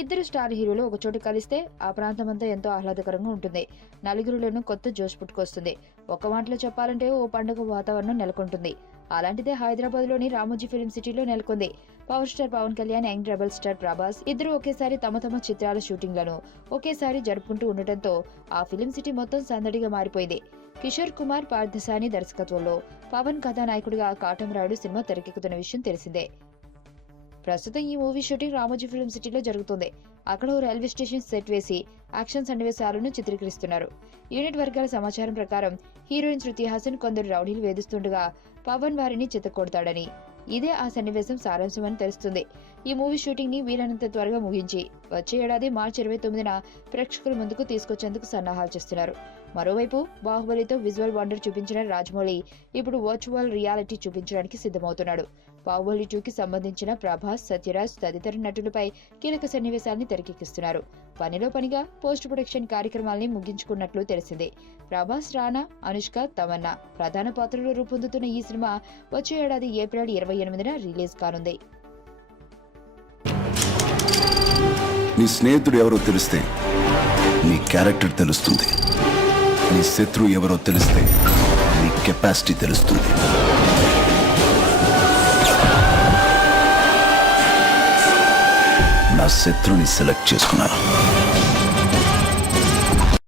ఇద్దరు స్టార్ హీరోలు ఒకచోట కలిస్తే ఆ ప్రాంతమంతా ఎంతో ఆహ్లాదకరంగా ఉంటుంది. నలుగురిలోనూ కొత్త జోష్ పుట్టుకొస్తుంది. ఒక మాటలో చెప్పాలంటే ఓ పండుగ వాతావరణం నెలకొంటుంది. అలాంటిదే హైదరాబాద్ లోని రామోజీ ఫిల్మ్ సిటీలో నెలకొంది. Power star Pawan Kalyan, young rebel star Prabhas ఇద్దరు ఒకేసారి తమ తమ చిత్రాల షూటింగ్లను ఒకేసారి జరుపుకుంటూ ఉండటంతో ఆ ఫిల్మ్ సిటీ మొత్తం సందడిగా మారిపోయింది. కిషోర్ కుమార్, పార్థసాని దర్శకత్వంలో పవన్ కథానాయకుడిగా కాటమరాయుడు సినిమా తెరకెక్కుతున్న విషయం తెలిసిందే. ప్రస్తుతం ఈ మూవీ షూటింగ్ రామోజీ ఫిల్మ్ సిటీలో జరుగుతుంది. అక్కడ ఓ రైల్వే స్టేషన్ సెట్ వేసి యాక్షన్ సన్నివేశాలను చిత్రీకరిస్తున్నారు. యూనిట్ వర్గాల సమాచారం ప్రకారం హీరోయిన్ శృతి హాసన్ కొందరు రౌడీలు వేధిస్తుండగా పవన్ వారిని చితకొడతాడని, ఇదే ఆ సన్నివేశం సారాంశమని తెలుస్తుంది. ఈ మూవీ షూటింగ్ ని వీలైనంత త్వరగా ముగించి వచ్చే ఏడాది మార్చి 29న ప్రేక్షకుల ముందుకు తీసుకొచ్చేందుకు సన్నాహాలు చేస్తున్నారు. మరోవైపు బాహుబలితో విజువల్ వండర్ చూపించిన రాజమౌళి ఇప్పుడు వర్చువల్ రియాలిటీ చూపించడానికి సిద్ధమవుతున్నాడు. బాహుబలి 2కి సంబంధించిన ప్రభాస్, సత్యరాజ్ తదితర నటులపై కీలక సన్నివేశాన్ని తెరకెక్కిస్తున్నారు. పనిలో పనిగా పోస్ట్ ప్రొడక్షన్ కార్యక్రమాల్ని ముగించుకున్నట్లు తెలిసింది. ప్రభాస్, రానా, అనుష్క, తమన్నా ప్రధాన పాత్రలు రూపొందుతున్న ఈ సినిమా వచ్చే ఏడాది ఏప్రిల్ 28న రిలీజ్ కానుంది. నీ స్నేహితుడు ఎవరో తెలిస్తే నీ క్యారెక్టర్ తెలుస్తుంది. నీ శత్రువు ఎవరో తెలిస్తే నీ కెపాసిటీ తెలుస్తుంది. నా శత్రుని సెలెక్ట్ చేసుకున్నాను.